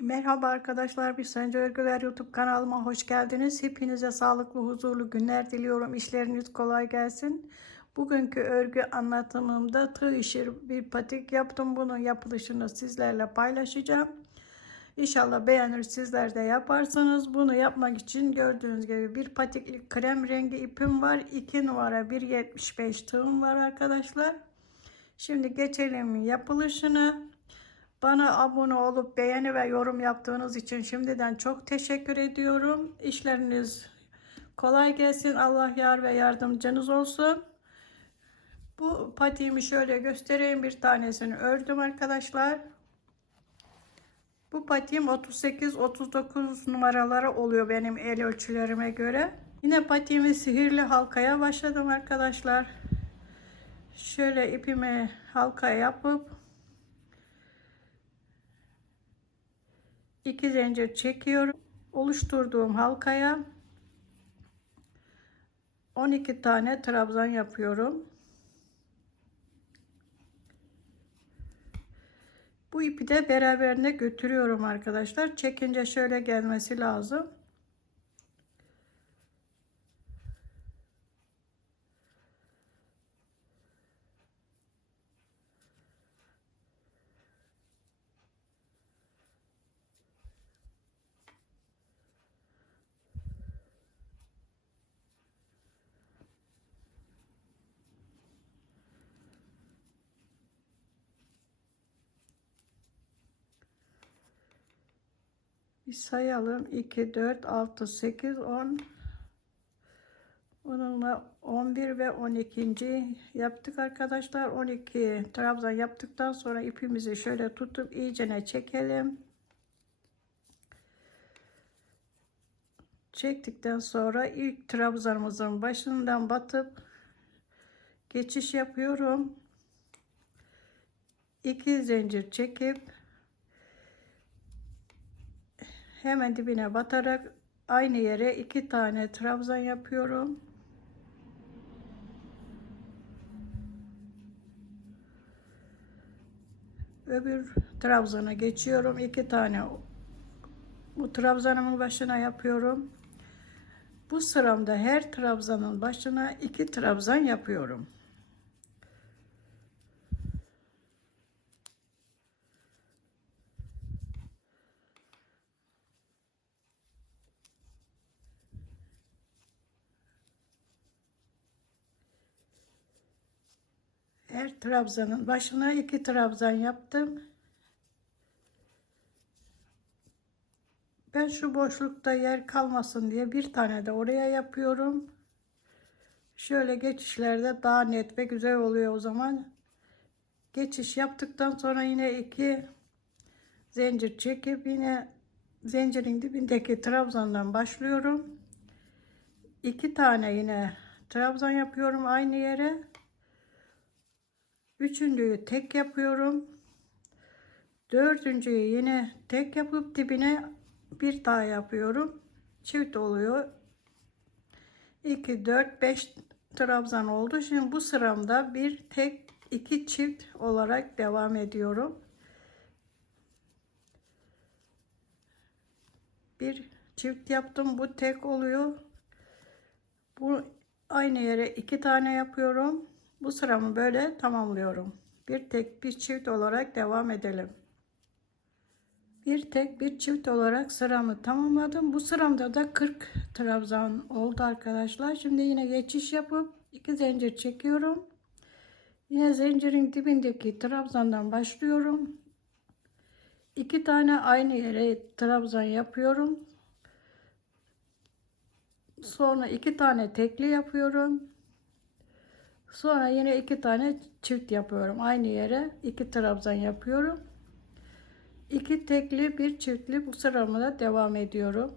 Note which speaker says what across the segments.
Speaker 1: Merhaba arkadaşlar, bir Sence Örgüler YouTube kanalıma hoş geldiniz. Hepinize sağlıklı, huzurlu günler diliyorum. İşleriniz kolay gelsin. Bugünkü örgü anlatımımda tığ işi bir patik yaptım. Bunun yapılışını sizlerle paylaşacağım. İnşallah beğenir sizler de yaparsanız. Bunu yapmak için gördüğünüz gibi bir patiklik krem rengi ipim var. 2 numara 1.75 tığım var arkadaşlar. Şimdi geçelim yapılışını. Bana abone olup beğeni ve yorum yaptığınız için şimdiden çok teşekkür ediyorum. İşleriniz kolay gelsin. Allah yar ve yardımcınız olsun. Bu patiğimi şöyle göstereyim. Bir tanesini ördüm arkadaşlar. Bu patiğim 38-39 numaraları oluyor benim el ölçülerime göre. Yine patiğimi sihirli halkaya başladım arkadaşlar. Şöyle ipimi halka yapıp iki zincir çekiyorum. Oluşturduğum halkaya 12 tane trabzan yapıyorum. Bu ipi de beraberinde götürüyorum arkadaşlar. Çekince şöyle gelmesi lazım. Bir sayalım. 2, 4, 6, 8, 10. Bununla 11 ve 12. yaptık arkadaşlar. 12 trabzan yaptıktan sonra ipimizi şöyle tutup iyicene çekelim. Çektikten sonra ilk trabzanımızın başından batıp geçiş yapıyorum. 2 zincir çekip hemen dibine batarak aynı yere iki tane trabzan yapıyorum. Öbür trabzana geçiyorum. iki tane bu trabzanımın başına yapıyorum. Bu sıramda her trabzanın başına iki trabzan yapıyorum. Her trabzanın başına iki trabzan yaptım. Ben şu boşlukta yer kalmasın diye bir tane de oraya yapıyorum. Şöyle geçişlerde daha net ve güzel oluyor o zaman. Geçiş yaptıktan sonra yine iki zincir çekip yine zincirin dibindeki trabzandan başlıyorum. İki tane yine trabzan yapıyorum aynı yere. Üçüncüyü tek yapıyorum. Dördüncüyü yine tek yapıp dibine bir daha yapıyorum. Çift oluyor. 2, 4, 5 trabzan oldu. Şimdi bu sıramda bir tek iki çift olarak devam ediyorum. Bir çift yaptım. Bu tek oluyor. Bu aynı yere iki tane yapıyorum. Bu sıramı böyle tamamlıyorum. Bir tek bir çift olarak devam edelim. Bir tek bir çift olarak sıramı tamamladım. Bu sıramda da 40 trabzan oldu arkadaşlar. Şimdi yine geçiş yapıp iki zincir çekiyorum. Yine zincirin dibindeki trabzandan başlıyorum. İki tane aynı yere trabzan yapıyorum. Sonra iki tane tekli yapıyorum. Sonra yine iki tane çift yapıyorum. Aynı yere iki trabzan yapıyorum. İki tekli bir çiftli bu sıramı da devam ediyorum.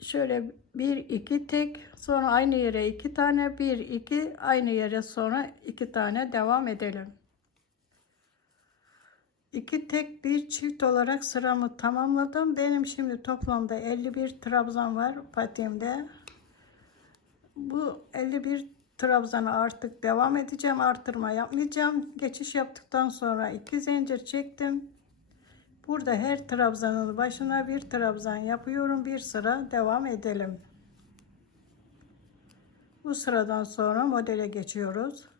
Speaker 1: Şöyle bir iki tek sonra aynı yere iki tane bir iki aynı yere sonra iki tane devam edelim. İki tek bir çift olarak sıramı tamamladım. Benim şimdi toplamda 51 trabzan var patiğimde. Bu 51 trabzana artık devam edeceğim. Artırma yapmayacağım. Geçiş yaptıktan sonra iki zincir çektim. Burada her trabzanın başına bir trabzan yapıyorum. Bir sıra devam edelim. Bu sıradan sonra modele geçiyoruz.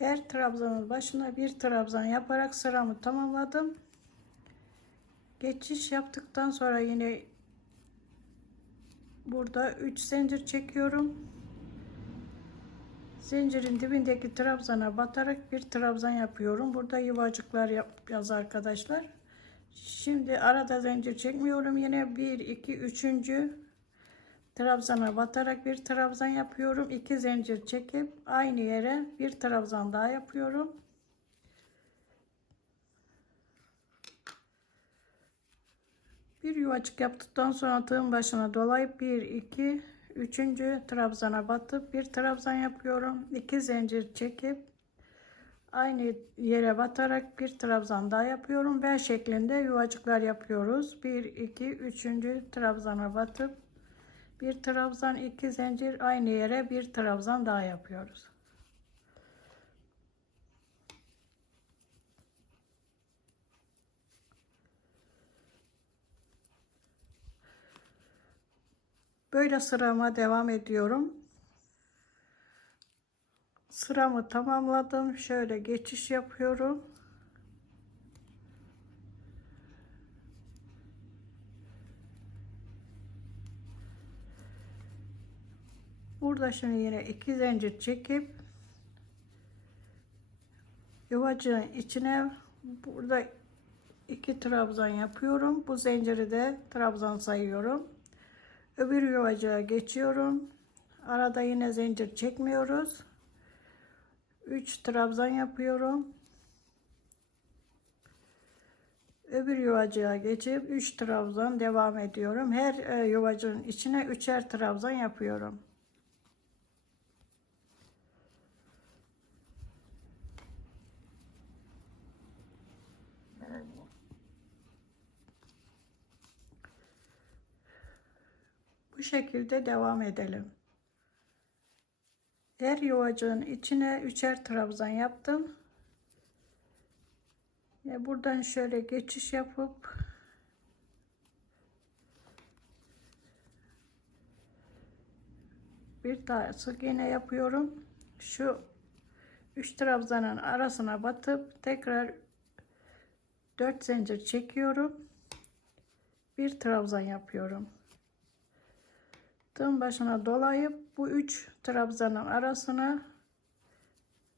Speaker 1: Her trabzanın başına bir trabzan yaparak sıramı tamamladım. Geçiş yaptıktan sonra yine burada 3 zincir çekiyorum. Zincirin dibindeki trabzana batarak bir trabzan yapıyorum. Burada yuvacıklar yapacağız arkadaşlar. Şimdi arada zincir çekmiyorum. Yine 1 2 3. trabzana batarak bir trabzan yapıyorum. 2 zincir çekip aynı yere bir trabzan daha yapıyorum. Bir yuvacık yaptıktan sonra tığın başına dolayıp 1 2 3. trabzana batıp bir trabzan yapıyorum. 2 zincir çekip aynı yere batarak bir trabzan daha yapıyorum. B şeklinde yuvacıklar yapıyoruz. 1 2 3. trabzana batıp bir trabzan, iki zincir aynı yere bir trabzan daha yapıyoruz. Böyle sırama devam ediyorum. Sıramı tamamladım. Şöyle geçiş yapıyorum. Burada şimdi yine iki zincir çekip yuvacığın içine burada iki trabzan yapıyorum. Bu zinciri de trabzan sayıyorum. Öbür yuvacığa geçiyorum. Arada yine zincir çekmiyoruz. 3 trabzan yapıyorum. Öbür yuvacığa geçip 3 trabzan devam ediyorum. Her e, yuvacığın içine 3'er trabzan yapıyorum. Bu şekilde devam edelim. Her yuvacığın içine üçer trabzan yaptım. Ve buradan şöyle geçiş yapıp bir daha sık iğne yapıyorum. Şu üç trabzanın arasına batıp tekrar 4 zincir çekiyorum. Bir trabzan yapıyorum tığın başına dolayıp bu üç trabzanın arasına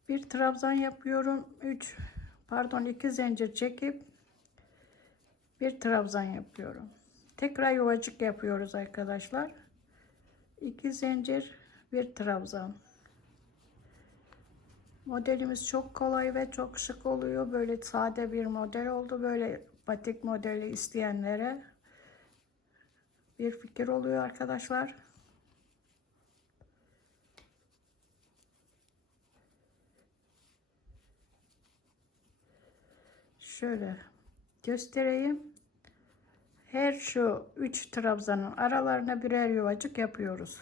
Speaker 1: bir trabzan yapıyorum. 3 pardon iki zincir çekip bir trabzan yapıyorum. Tekrar yuvacık yapıyoruz arkadaşlar. İki zincir bir trabzan. Modelimiz çok kolay ve çok şık oluyor. Böyle sade bir model oldu. Böyle batik modeli isteyenlere bir fikir oluyor arkadaşlar şöyle göstereyim. Her şu üç trabzanın aralarına birer yuvacık yapıyoruz.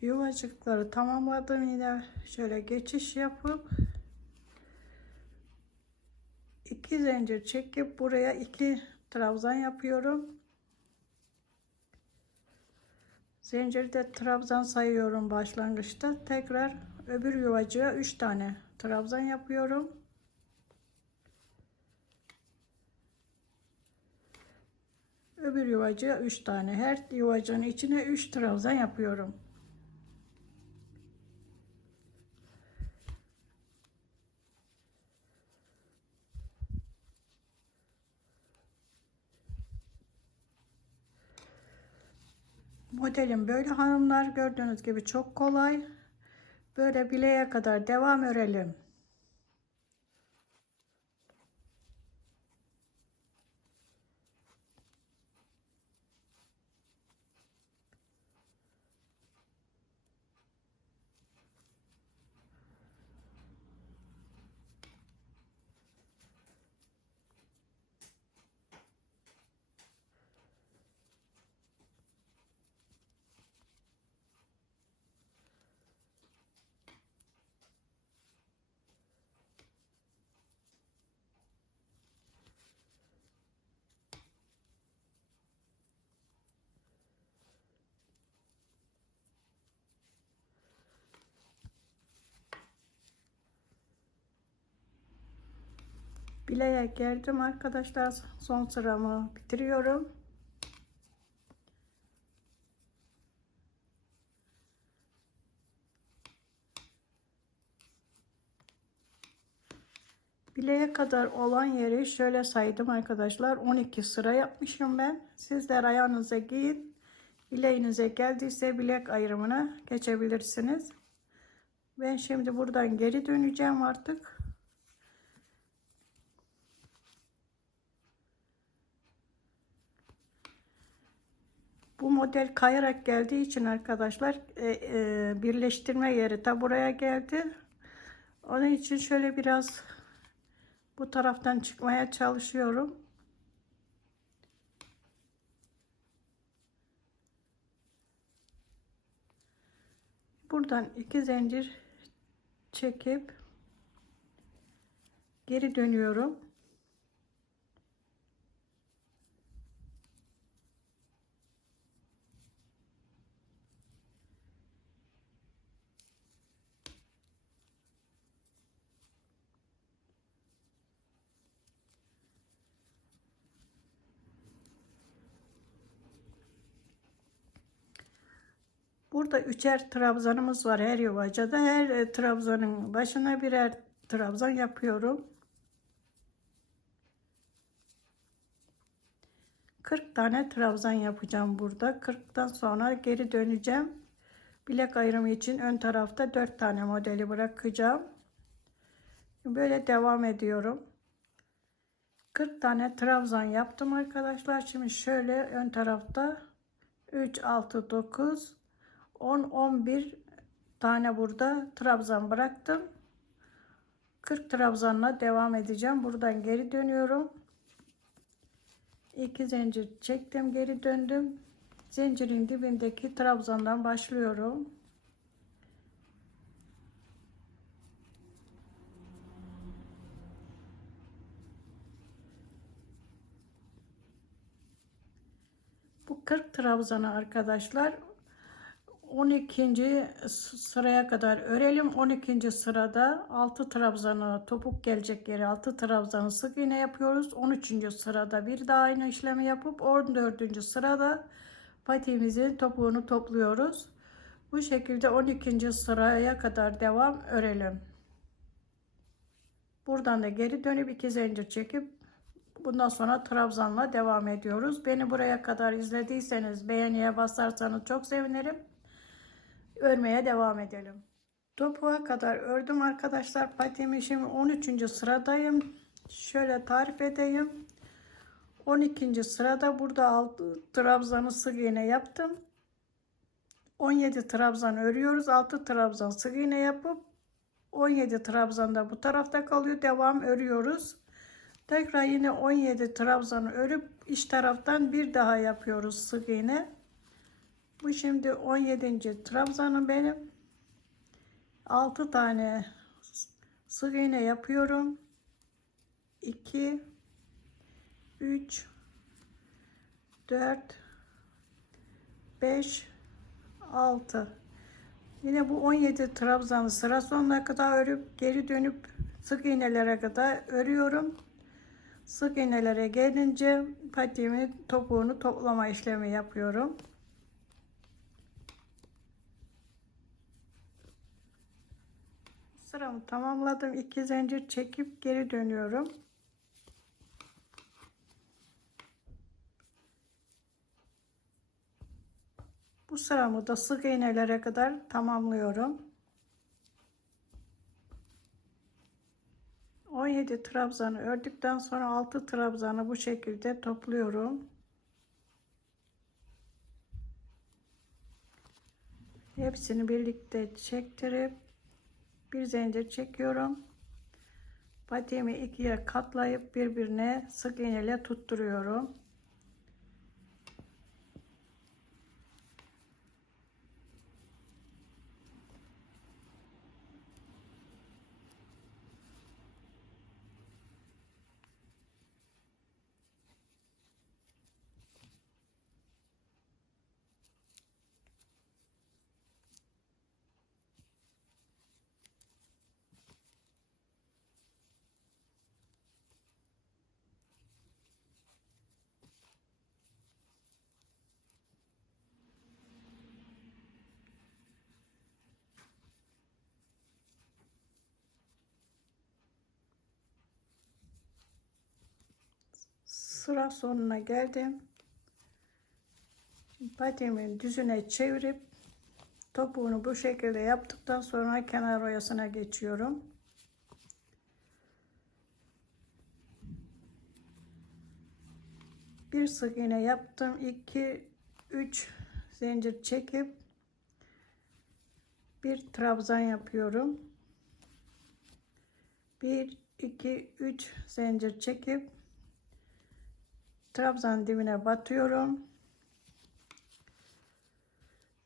Speaker 1: Yuvacıkları tamamladım yine şöyle geçiş yapıp iki zincir çekip buraya iki trabzan yapıyorum. Zincirde trabzan sayıyorum başlangıçta. Tekrar öbür yuvacığa 3 tane trabzan yapıyorum. Öbür yuvacığa 3 tane. Her yuvacının içine 3 trabzan yapıyorum. Modelim böyle hanımlar gördüğünüz gibi çok kolay. Böyle bileğe kadar devam örelim. Bileğe geldim arkadaşlar. Son sıramı bitiriyorum. Bileğe kadar olan yeri şöyle saydım arkadaşlar. 12 sıra yapmışım ben. Sizler ayağınıza giyin. Bileğinize geldiyse bilek ayrımına geçebilirsiniz. Ben şimdi buradan geri döneceğim artık. Bu model kayarak geldiği için arkadaşlar e, e, birleştirme yeri de buraya geldi. Onun için şöyle biraz bu taraftan çıkmaya çalışıyorum. Buradan iki zincir çekip geri dönüyorum. Burada üçer trabzanımız var her yuvacada. Her e, trabzanın başına birer trabzan yapıyorum. 40 tane trabzan yapacağım burada. 40'tan sonra geri döneceğim. Bilek ayrımı için ön tarafta 4 tane modeli bırakacağım. Böyle devam ediyorum. 40 tane trabzan yaptım arkadaşlar. Şimdi şöyle ön tarafta 3 6 9 10-11 tane burada trabzan bıraktım. 40 trabzanla devam edeceğim. Buradan geri dönüyorum. 2 zincir çektim, geri döndüm. Zincirin dibindeki trabzandan başlıyorum. Bu 40 trabzanı arkadaşlar 12. sıraya kadar örelim. 12. sırada 6 trabzanı topuk gelecek yere 6 trabzanı sık iğne yapıyoruz. 13. sırada bir daha aynı işlemi yapıp 14. sırada patiğimizin topuğunu topluyoruz. Bu şekilde 12. sıraya kadar devam örelim. Buradan da geri dönüp iki zincir çekip bundan sonra trabzanla devam ediyoruz. Beni buraya kadar izlediyseniz beğeniye basarsanız çok sevinirim örmeye devam edelim. Topuğa kadar ördüm arkadaşlar. Patiğimi şimdi 13. sıradayım. Şöyle tarif edeyim. 12. sırada burada 6 trabzanı sık iğne yaptım. 17 trabzan örüyoruz. 6 trabzan sık iğne yapıp 17 trabzan da bu tarafta kalıyor. Devam örüyoruz. Tekrar yine 17 trabzanı örüp iç taraftan bir daha yapıyoruz sık iğne. Bu şimdi 17. trabzanım benim. 6 tane sık iğne yapıyorum. 2 3 4 5 6 Yine bu 17 trabzanı sıra sonuna kadar örüp geri dönüp sık iğnelere kadar örüyorum. Sık iğnelere gelince patiğimi topuğunu toplama işlemi yapıyorum. Sıramı tamamladım. İki zincir çekip geri dönüyorum. Bu sıramı da sık iğnelere kadar tamamlıyorum. 17 trabzanı ördükten sonra 6 trabzanı bu şekilde topluyorum. Hepsini birlikte çektirip bir zincir çekiyorum. Patiğimi ikiye katlayıp birbirine sık iğneyle tutturuyorum. Sıra sonuna geldim. Patiğimin düzüne çevirip topuğunu bu şekilde yaptıktan sonra kenar oyasına geçiyorum. Bir sık iğne yaptım. 2 3 zincir çekip bir trabzan yapıyorum. 1 2 3 zincir çekip trabzan dibine batıyorum.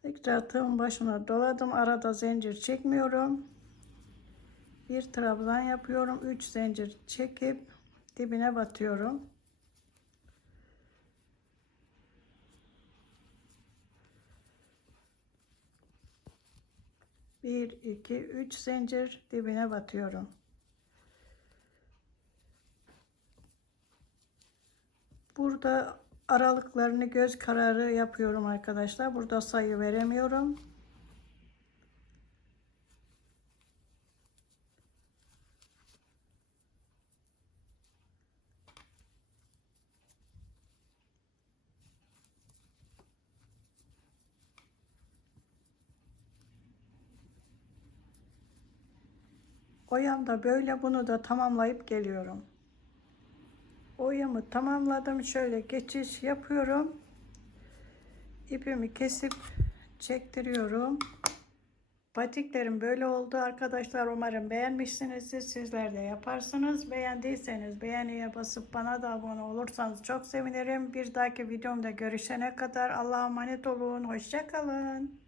Speaker 1: Tekrar tığın başına doladım. Arada zincir çekmiyorum. Bir trabzan yapıyorum. 3 zincir çekip dibine batıyorum. Bir, iki, üç zincir dibine batıyorum. Burada aralıklarını göz kararı yapıyorum arkadaşlar. Burada sayı veremiyorum. Oyam da böyle bunu da tamamlayıp geliyorum. Oyamı tamamladım. Şöyle geçiş yapıyorum. İpimi kesip çektiriyorum. Patiklerim böyle oldu arkadaşlar. Umarım beğenmişsinizdir. Sizler de yaparsınız. Beğendiyseniz beğeniye basıp bana da abone olursanız çok sevinirim. Bir dahaki videomda görüşene kadar Allah'a emanet olun. Hoşçakalın.